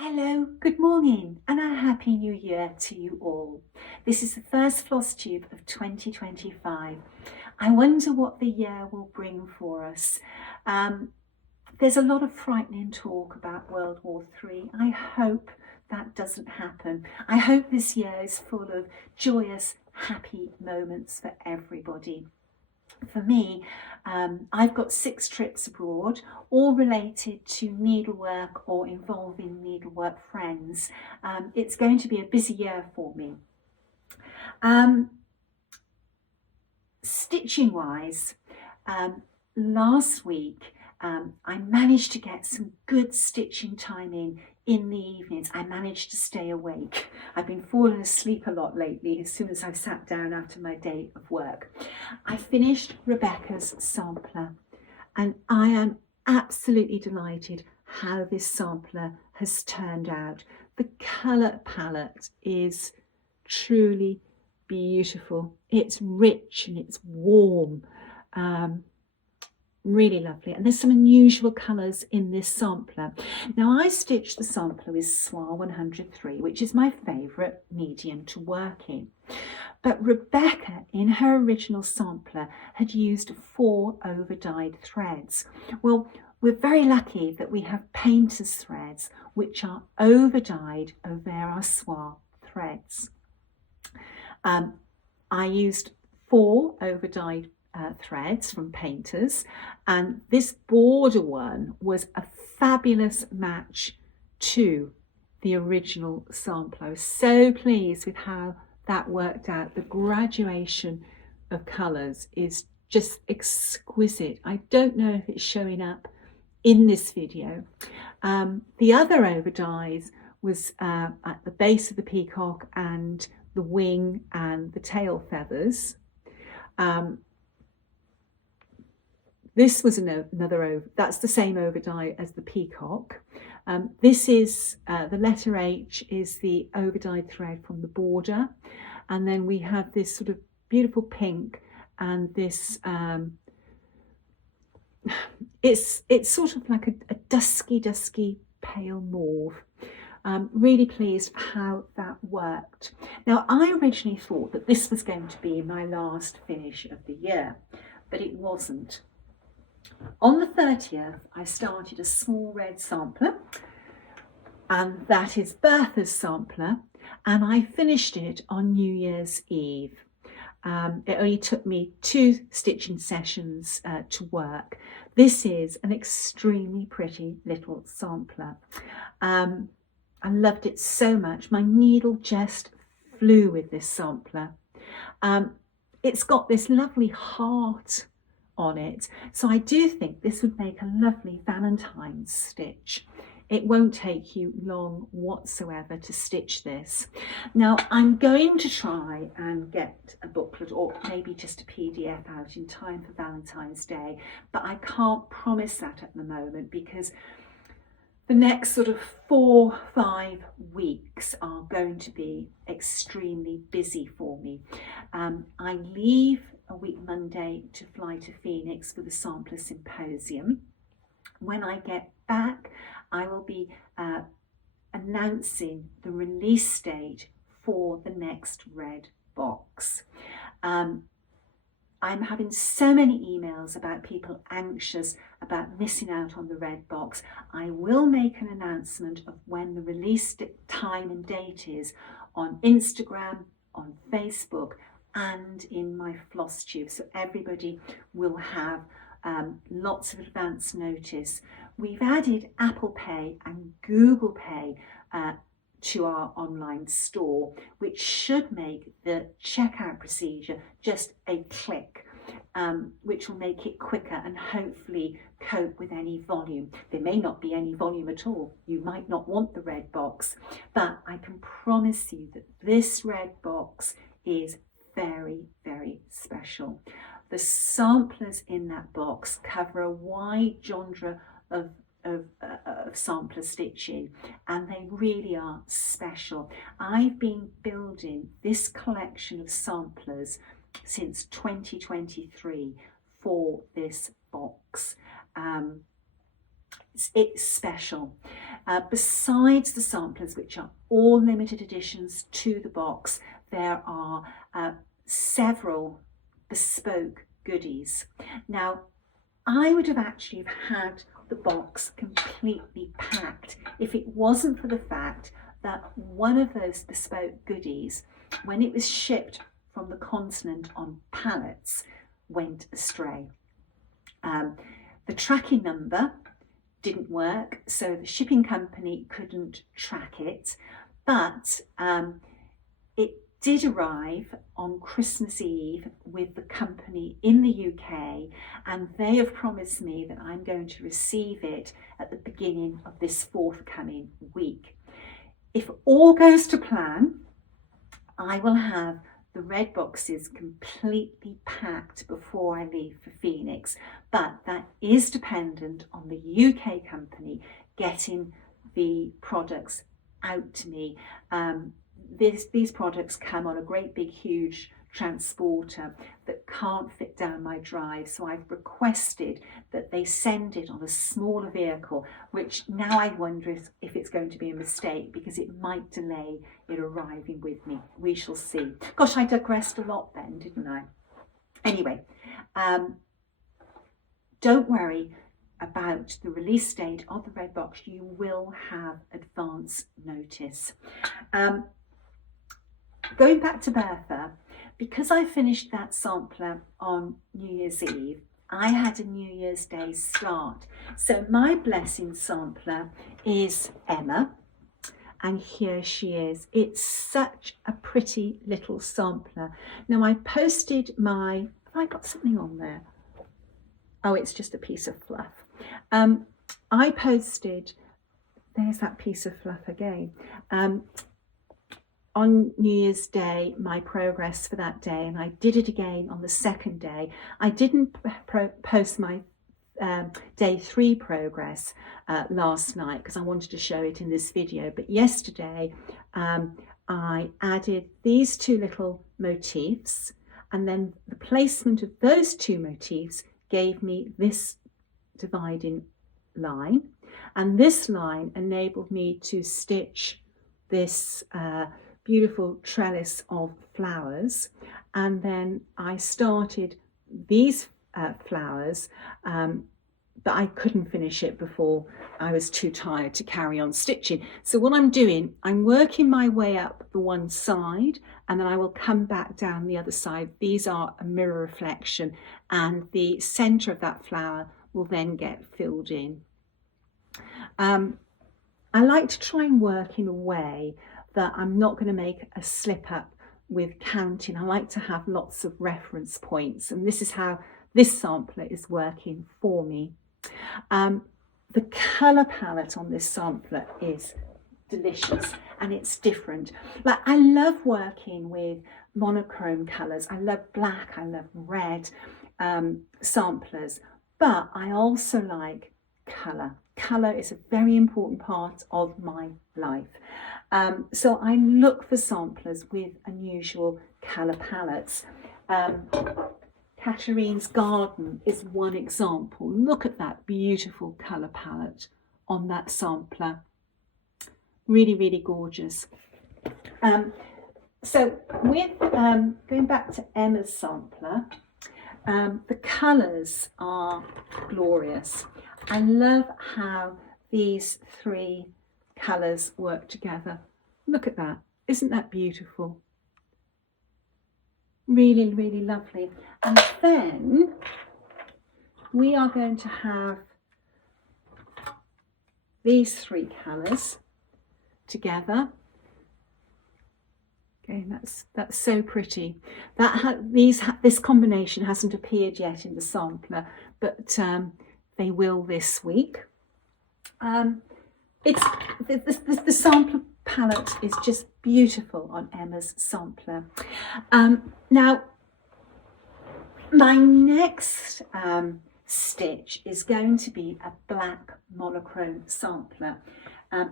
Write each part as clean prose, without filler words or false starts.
Hello, good morning, and a happy new year to you all. This is the first Flosstube of 2025. I wonder what the year will bring for us. There's a lot of frightening talk about World War III. I hope that doesn't happen. I hope this year is full of joyous, happy moments for everybody. For me, I've got 6 trips abroad, all related to needlework or involving needlework friends. It's going to be a busy year for me. Stitching wise, last week I managed to get some good stitching time in the evenings. I managed to stay awake. I've been falling asleep a lot lately as soon as I've sat down after my day of work. I finished Rebecca's sampler and I am absolutely delighted how this sampler has turned out. The colour palette is truly beautiful. It's rich and it's warm. Really lovely, and there's some unusual colours in this sampler. Now I stitched the sampler with Soie 103, which is my favourite medium to work in, but Rebecca in her original sampler had used 4 over-dyed threads. Well, we're very lucky that we have painter's threads which are over-dyed over our Soie threads. I used 4 over-dyed threads from painters, and this border one was a fabulous match to the original sampler. I was so pleased with how that worked out. The graduation of colours is just exquisite. I don't know if it's showing up in this video. The other over dyes was at the base of the peacock and the wing and the tail feathers. This was another over, that's the same over dye as the peacock. This is, the letter H is the over dyed thread from the border. And then we have this sort of beautiful pink and this, it's sort of like a dusky pale mauve. Really pleased how that worked. Now I originally thought that this was going to be my last finish of the year, but it wasn't. On the 30th, I started a small red sampler, and that is Bertha's sampler, and I finished it on New Year's Eve. It only took me 2 stitching sessions to work. This is an extremely pretty little sampler. I loved it so much. My needle just flew with this sampler. It's got this lovely heart on it, so I do think this would make a lovely Valentine's stitch. It won't take you long whatsoever to stitch this. Now I'm going to try and get a booklet or maybe just a PDF out in time for Valentine's Day, but I can't promise that at the moment because the next sort of 4-5 weeks are going to be extremely busy for me. I leave a week Monday to fly to Phoenix for the Sampler Symposium. When I get back, I will be announcing the release date for the next red box. I'm having so many emails about people anxious about missing out on the red box. I will make an announcement of when the release time and date is on Instagram, on Facebook, and in my Flosstube, so everybody will have lots of advance notice. We've added Apple Pay and Google Pay to our online store, which should make the checkout procedure just a click, which will make it quicker and hopefully cope with any volume. There may not be any volume at all. You might not want the red box, but I can promise you that this red box is very, very special. The samplers in that box cover a wide genre of sampler stitching, and they really are special. I've been building this collection of samplers since 2023 for this box. It's special. Besides the samplers, which are all limited editions to the box, there are several bespoke goodies. Now, I would have actually had the box completely packed if it wasn't for the fact that one of those bespoke goodies, when it was shipped from the continent on pallets, went astray. The tracking number didn't work, so the shipping company couldn't track it, but it did arrive on Christmas Eve with the company in the UK, and they have promised me that I'm going to receive it at the beginning of this forthcoming week. If all goes to plan, I will have the red boxes completely packed before I leave for Phoenix, but that is dependent on the UK company getting the products out to me. These products come on a great big huge transporter that can't fit down my drive, so I've requested that they send it on a smaller vehicle, which now I wonder if it's going to be a mistake, because it might delay it arriving with me. We shall see. Gosh, I digressed a lot then, didn't I? Anyway, don't worry about the release date of the red box. You will have advance notice. Going back to Bertha, because I finished that sampler on New Year's Eve, I had a New Year's Day start. So my blessing sampler is Emma, and here she is. It's such a pretty little sampler. Now I posted my, have I got something on there? Oh, it's just a piece of fluff. I posted, there's that piece of fluff again. On New Year's Day, my progress for that day, and I did it again on the second day. I didn't post my day 3 progress last night because I wanted to show it in this video, but yesterday I added these 2 little motifs, and then the placement of those 2 motifs gave me this dividing line, and this line enabled me to stitch this beautiful trellis of flowers. And then I started these flowers, but I couldn't finish it before I was too tired to carry on stitching. So what I'm doing, I'm working my way up the one side, and then I will come back down the other side. These are a mirror reflection, and the center of that flower will then get filled in. I like to try and work in a way that I'm not going to make a slip up with counting. I like to have lots of reference points, and this is how this sampler is working for me. The colour palette on this sampler is delicious, and it's different. Like, I love working with monochrome colours. I love black, I love red samplers, but I also like colour. Colour is a very important part of my life. So I look for samplers with unusual colour palettes. Katharine's Garden is one example. Look at that beautiful colour palette on that sampler. Really, really gorgeous. So with going back to Emma's sampler, the colours are glorious. I love how these 3 colours work together. Look at that. Isn't that beautiful? Really, really lovely. And then we are going to have these 3 colours together. Okay, that's so pretty. This combination hasn't appeared yet in the sampler, but they will this week. The sampler palette is just beautiful on Emma's sampler. Now, my next stitch is going to be a black monochrome sampler.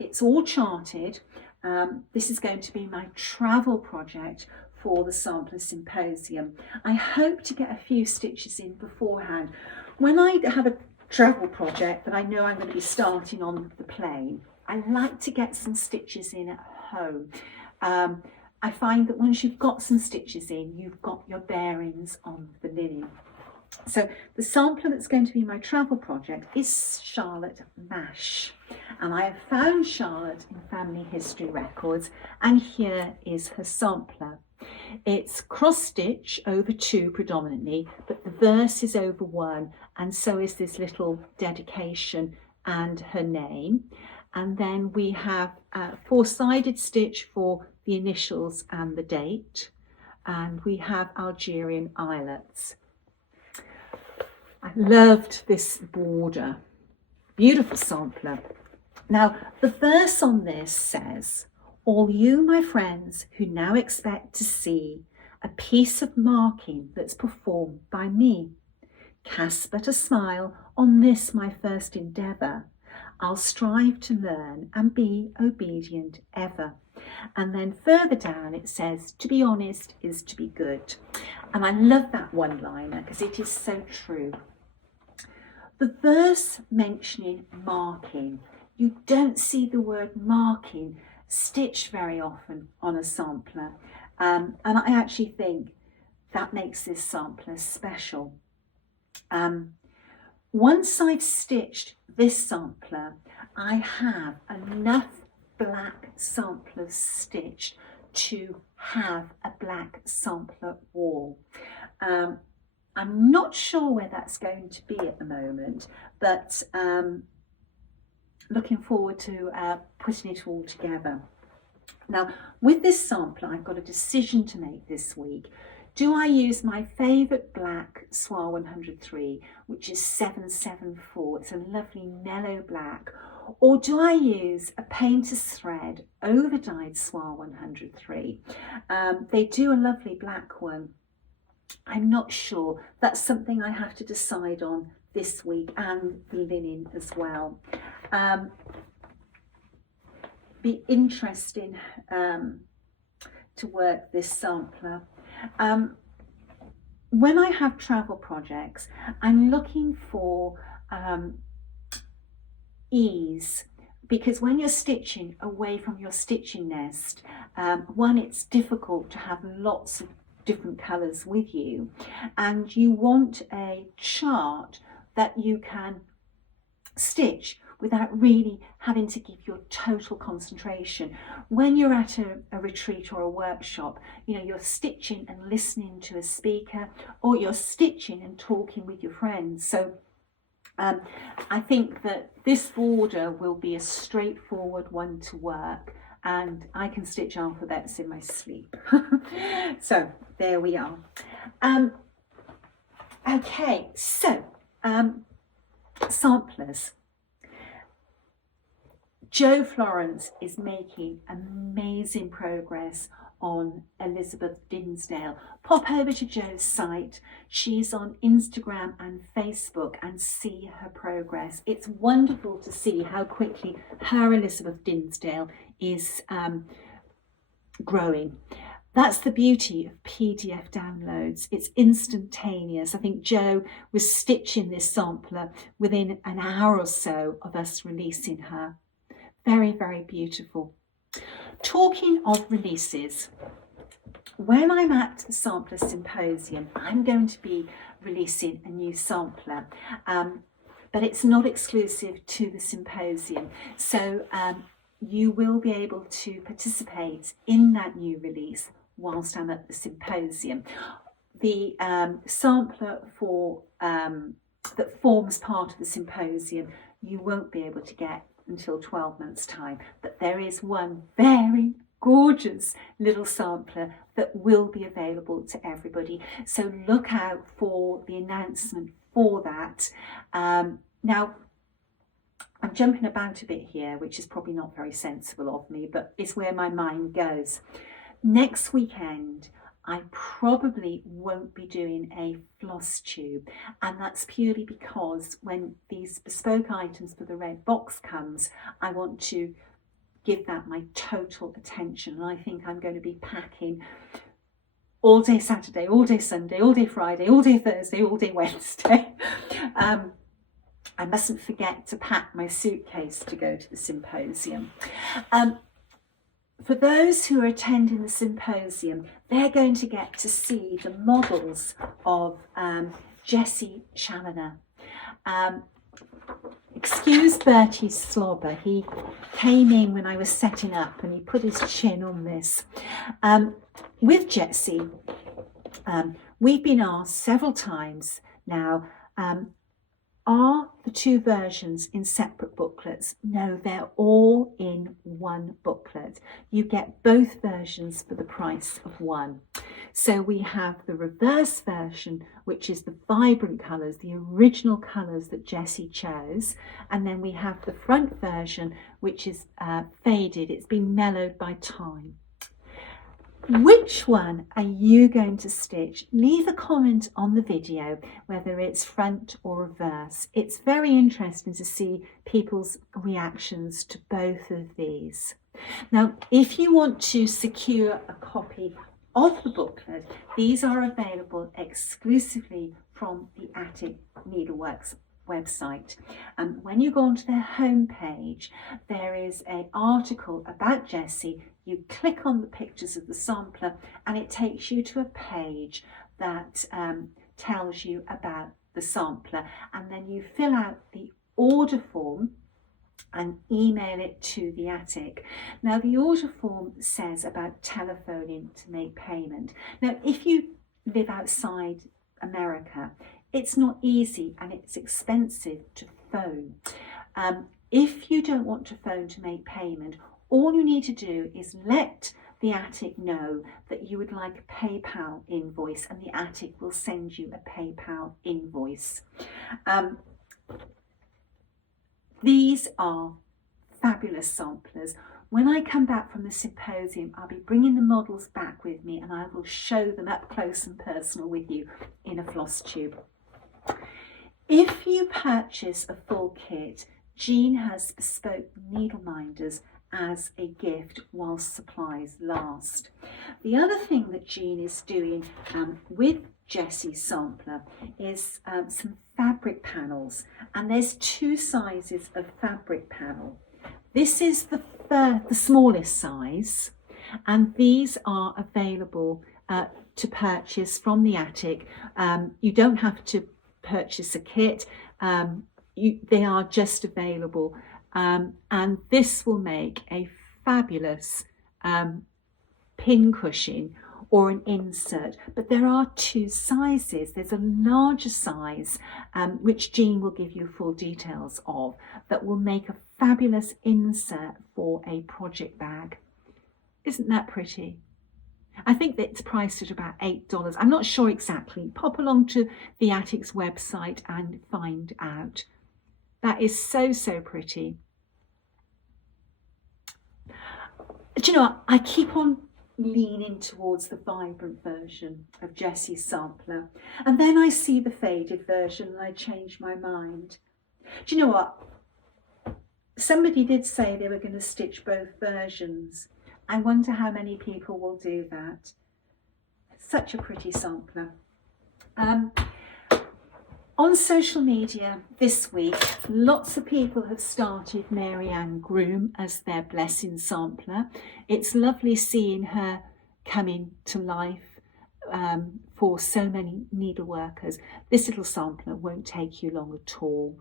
It's all charted. This is going to be my travel project for the Sampler Symposium. I hope to get a few stitches in beforehand. When I have a travel project that I know I'm going to be starting on the plane, I like to get some stitches in at home. I find that once you've got some stitches in, you've got your bearings on the linen. So the sampler that's going to be my travel project is Charlotte Mash, and I have found Charlotte in Family History Records, and here is her sampler. It's cross stitch over 2 predominantly, but the verse is over 1, and so is this little dedication and her name. And then we have 4-sided stitch for the initials and the date, and we have Algerian eyelets. I loved this border, beautiful sampler. Now the verse on this says, "All you, my friends, who now expect to see a piece of marking that's performed by me, cast but a smile on this my first endeavour. I'll strive to learn and be obedient ever." And then further down it says, "To be honest is to be good." And I love that one-liner because it is so true. The verse mentioning marking, you don't see the word marking stitched very often on a sampler, and I actually think that makes this sampler special. Once I've stitched this sampler, I have enough black samplers stitched to have a black sampler wall. I'm not sure where that's going to be at the moment, but looking forward to putting it all together. Now, with this sampler, I've got a decision to make this week. Do I use my favourite black Soie 103, which is 774? It's a lovely mellow black. Or do I use a painter's thread over-dyed Soie 103? They do a lovely black one. I'm not sure. That's something I have to decide on this week, and the linen as well. Be interesting to work this sampler. When I have travel projects, I'm looking for ease, because when you're stitching away from your stitching nest, one, it's difficult to have lots of different colours with you, and you want a chart that you can stitch without really having to give your total concentration. When you're at a retreat or a workshop, you know, you're stitching and listening to a speaker, or you're stitching and talking with your friends. So I think that this border will be a straightforward one to work, and I can stitch alphabets in my sleep. So there we are. Okay, so samplers. Jo Florence is making amazing progress on Elizabeth Dinsdale. Pop over to Jo's site. She's on Instagram and Facebook and see her progress. It's wonderful to see how quickly her Elizabeth Dinsdale is growing. That's the beauty of PDF downloads. It's instantaneous. I think Jo was stitching this sampler within an hour or so of us releasing her. Very, very beautiful. Talking of releases, when I'm at the Sampler Symposium, I'm going to be releasing a new sampler, but it's not exclusive to the symposium. So you will be able to participate in that new release whilst I'm at the symposium. The sampler for that forms part of the symposium, you won't be able to get until 12 months' time, but there is one very gorgeous little sampler that will be available to everybody, so look out for the announcement for that. Now I'm jumping about a bit here, which is probably not very sensible of me, but it's where my mind goes. Next weekend I probably won't be doing a Flosstube, and that's purely because when these bespoke items for the red box comes, I want to give that my total attention, and I think I'm going to be packing all day Saturday, all day Sunday, all day Friday, all day Thursday, all day Wednesday. I mustn't forget to pack my suitcase to go to the symposium. For those who are attending the symposium, they're going to get to see the models of Jessie Challinor. Excuse Bertie's slobber, he came in when I was setting up and he put his chin on this. With Jessie, we've been asked several times now, are the two versions in separate booklets? No, they're all in one booklet. You get both versions for the price of one. So we have the reverse version, which is the vibrant colours, the original colours that Jessie chose. And then we have the front version, which is faded. It's been mellowed by time. Which one are you going to stitch? Leave a comment on the video, whether it's front or reverse. It's very interesting to see people's reactions to both of these. Now, if you want to secure a copy of the booklet, these are available exclusively from the Attic Needleworks website. When you go onto their homepage, there is an article about Jessie. You click on the pictures of the sampler and it takes you to a page that tells you about the sampler, and then you fill out the order form and email it to the Attic. Now, the order form says about telephoning to make payment. Now, if you live outside America, it's not easy and it's expensive to phone. If you don't want to phone to make payment, all you need to do is let the Attic know that you would like a PayPal invoice, and the Attic will send you a PayPal invoice. These are fabulous samplers. When I come back from the symposium, I'll be bringing the models back with me and I will show them up close and personal with you in a Flosstube. If you purchase a full kit, Jean has bespoke needle minders as a gift whilst supplies last. The other thing that Jean is doing with Jessie's sampler is some fabric panels, and there's two sizes of fabric panel. This is the smallest size, and these are available to purchase from the Attic. You don't have to purchase a kit, they are just available, and this will make a fabulous pin cushion or an insert. But there are two sizes. There's a larger size, which Jean will give you full details of, that will make a fabulous insert for a project bag. Isn't that pretty? I think that it's priced at about $8. I'm not sure exactly. Pop along to the Attic's website and find out. That is so, so pretty. Do you know what? I keep on leaning towards the vibrant version of Jessie's sampler, and then I see the faded version and I change my mind. Do you know what? Somebody did say they were going to stitch both versions. I wonder how many people will do that. Such a pretty sampler. On social media this week, lots of people have started Marianne Groom as their blessing sampler. It's lovely seeing her coming to life for so many needleworkers. This little sampler won't take you long at all.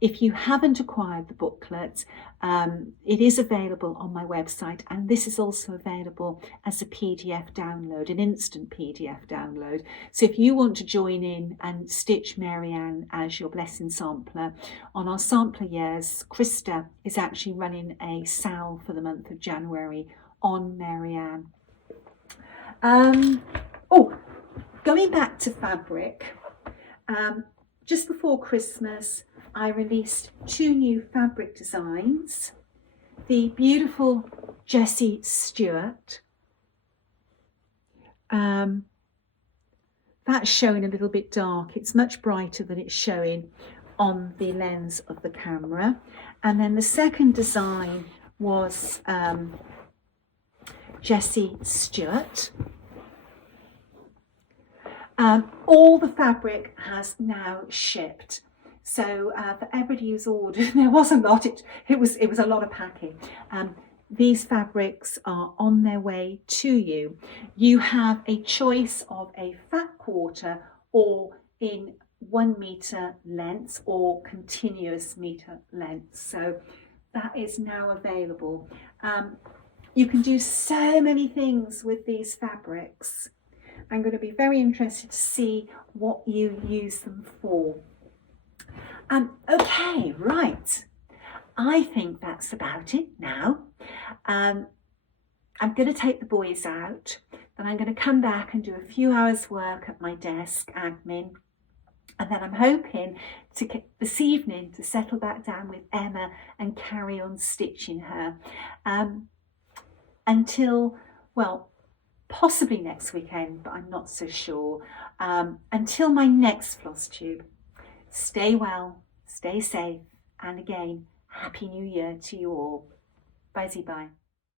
If you haven't acquired the booklet, it is available on my website, and this is also available as a PDF download, an instant PDF download. So if you want to join in and stitch Marianne as your blessing sampler, on our sampler years, Krista is actually running a sale for the month of January on Marianne. Going back to fabric, just before Christmas, I released 2 new fabric designs. The beautiful Jessie Stewart. That's showing a little bit dark. It's much brighter than it's showing on the lens of the camera. And then the second design was Jessie Stewart. All the fabric has now shipped. So for everybody who's ordered, there was a lot. It was a lot of packing. These fabrics are on their way to you. You have a choice of a fat quarter or in 1 meter lengths or continuous meter lengths. So that is now available. You can do so many things with these fabrics. I'm going to be very interested to see what you use them for. Okay, right. I think that's about it now. I'm going to take the boys out, then I'm going to come back and do a few hours work at my desk, admin, and then I'm hoping to get this evening to settle back down with Emma and carry on stitching her until, well, possibly next weekend, but I'm not so sure. Until my next Flosstube. Stay well, stay safe, and again, Happy New Year to you all. Bye-bye.